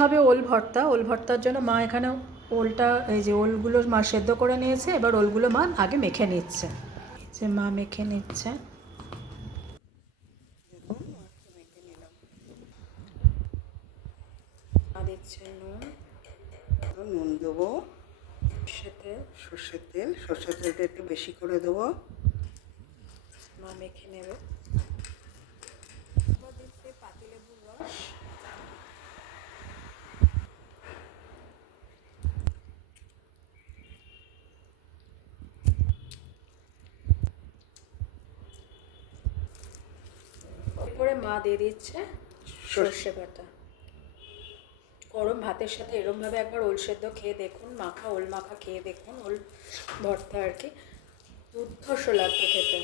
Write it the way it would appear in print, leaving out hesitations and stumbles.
হবে ওল ভর্তা। ওল ভর্তার জন্য মা এখানে ওলটা, এই যে ওলগুলো মা সেদ্ধ করে নিয়েছে, এবার ওলগুলো মা আগে মেখে নিচ্ছে। যে মা মেখে নিচ্ছে, দিচ্ছে নুন দেবো, সর্ষের তেলটা একটু বেশি করে দেবো, মা মেখে নেবে। দিচ্ছে পাতিলেবুর রস, এরপরে মা দিয়ে দিচ্ছে সর্ষে বাটা। গরম ভাতের সাথে এরমভাবে একবার ওল সেদ্ধ খেয়ে দেখুন, ওল মাখা খেয়ে দেখুন, ওল ভর্তা আর কি, দুর্ধর্ষ লাগবে খেতে।